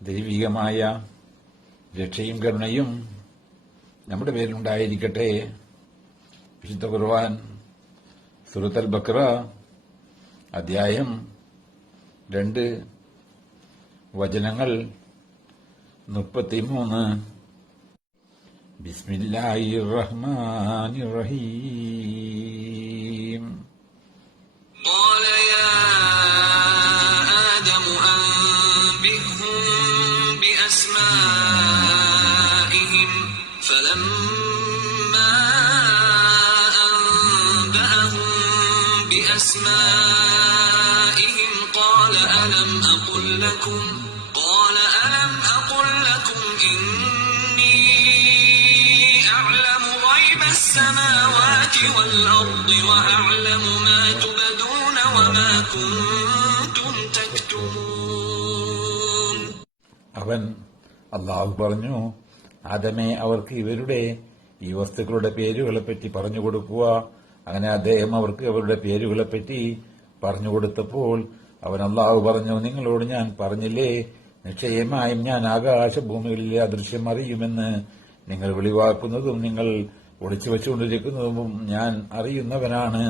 ദൈവികമായ രക്ഷയും കരുണയും നമ്മുടെ പേരിലുണ്ടായിരിക്കട്ടെ. വിശുദ്ധ ഖുർആൻ സൂറത്തുൽ ബഖറ അധ്യായം 2 വചനങ്ങൾ 33. ബിസ്മില്ലാഹിർ റഹ്മാനിർ റഹീം. قال يا آدم أنبئهم بأسمائهم فلما أنبأهم بأسمائهم قال ألم أقل لكم إني أعلم غيب السماوات والأرض وأعلم ما تبدون وما كنتم تكتمون. അവൻ അല്ലാഹു പറഞ്ഞു, ആദമേ, അവർക്ക് ഇവരുടെ ഈ വസ്തുക്കളുടെ പേരുകളെപ്പറ്റി പറഞ്ഞു കൊടുക്കുക. അങ്ങനെ അദ്ദേഹം അവർക്ക് അവരുടെ പേരുകളെപ്പറ്റി പറഞ്ഞുകൊടുത്തപ്പോൾ അവൻ അല്ലാഹു പറഞ്ഞു, നിങ്ങളോട് ഞാൻ പറഞ്ഞില്ലേ, നിശ്ചയമായും ഞാൻ ആകാശഭൂമികളിലെ അദൃശ്യം അറിയുമെന്ന്. നിങ്ങൾ വെളിവാക്കുന്നതും നിങ്ങൾ ഒളിച്ചു വച്ചുകൊണ്ടിരിക്കുന്നതും ഞാൻ അറിയുന്നവനാണ്.